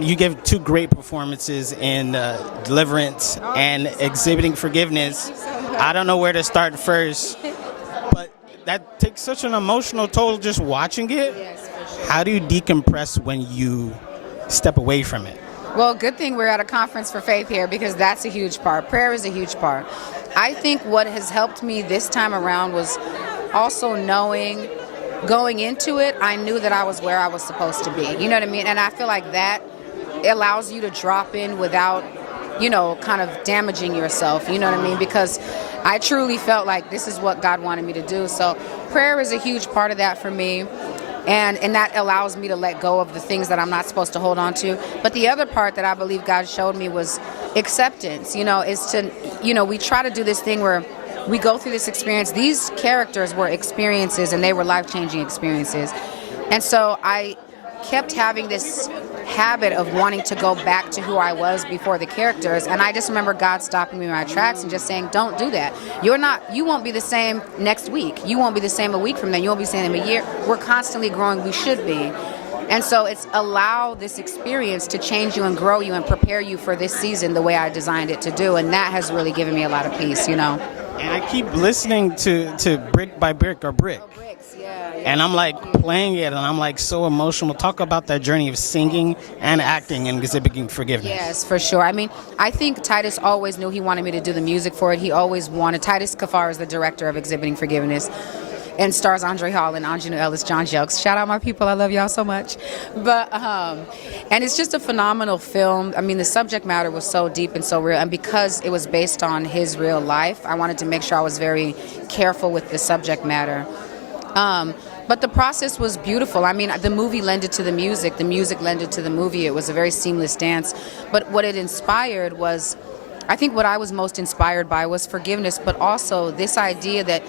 You give two great performances in Deliverance and Exhibiting Forgiveness. I don't know where to start first, but that takes such an emotional toll just watching it. Yes, for sure. How do you decompress when you step away from it? Well, good thing we're at a conference for faith here because that's a huge part. Prayer is a huge part. I think what has helped me this time around was also knowing, going into it, I knew that I was where I was supposed to be. You know what I mean? And I feel like that allows you to drop in without, kind of damaging yourself. You know what I mean? Because I truly felt like this is what God wanted me to do. So prayer is a huge part of that for me. And that allows me to let go of the things that I'm not supposed to hold on to. But the other part that I believe God showed me was acceptance, is to, we try to do this thing where we go through this experience. These characters were experiences and they were life-changing experiences. And so I kept having this habit of wanting to go back to who I was before the characters, and I just remember God stopping me in my tracks and just saying, don't do that. You won't be the same next week. You won't be the same a week from then. You won't be the same in a year. We're constantly growing. We should be. And so it's allow this experience to change you and grow you and prepare you for this season the way I designed it to do, and that has really given me a lot of peace, And I keep listening to Brick by Brick or Brick. And I'm like playing it, and I'm like so emotional. Talk about that journey of singing and acting and exhibiting forgiveness. Yes, for sure. I mean, I think Titus always knew he wanted me to do the music for it. He always wanted. Titus Kafar is the director of Exhibiting Forgiveness and stars Andre Hall and Anjanou Ellis, John Jelks. Shout out my people. I love y'all so much. But and it's just a phenomenal film. I mean, the subject matter was so deep and so real. And because it was based on his real life, I wanted to make sure I was very careful with the subject matter. But the process was beautiful. I mean, the movie lended to the music lended to the movie. It was a very seamless dance. But what it inspired was, I think what I was most inspired by was forgiveness, but also this idea that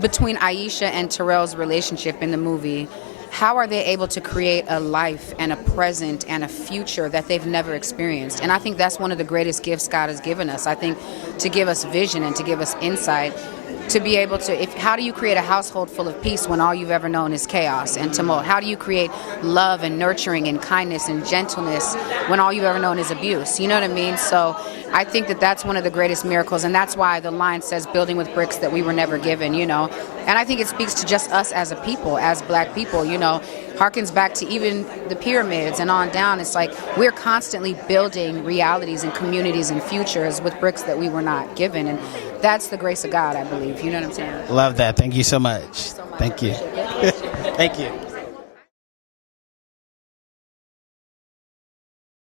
between Aisha and Terrell's relationship in the movie, how are they able to create a life and a present and a future that they've never experienced? And I think that's one of the greatest gifts God has given us. I think to give us vision and to give us insight, to be able to, how do you create a household full of peace when all you've ever known is chaos and tumult? How do you create love and nurturing and kindness and gentleness when all you've ever known is abuse? You know what I mean? So I think that that's one of the greatest miracles, and that's why the line says building with bricks that we were never given, And I think it speaks to just us as a people, as Black people, harkens back to even the pyramids and on down. It's like we're constantly building realities and communities and futures with bricks that we were not given, and that's the grace of God, I believe. You know what I'm saying? Love that. Thank you so much. Thank you. Thank you.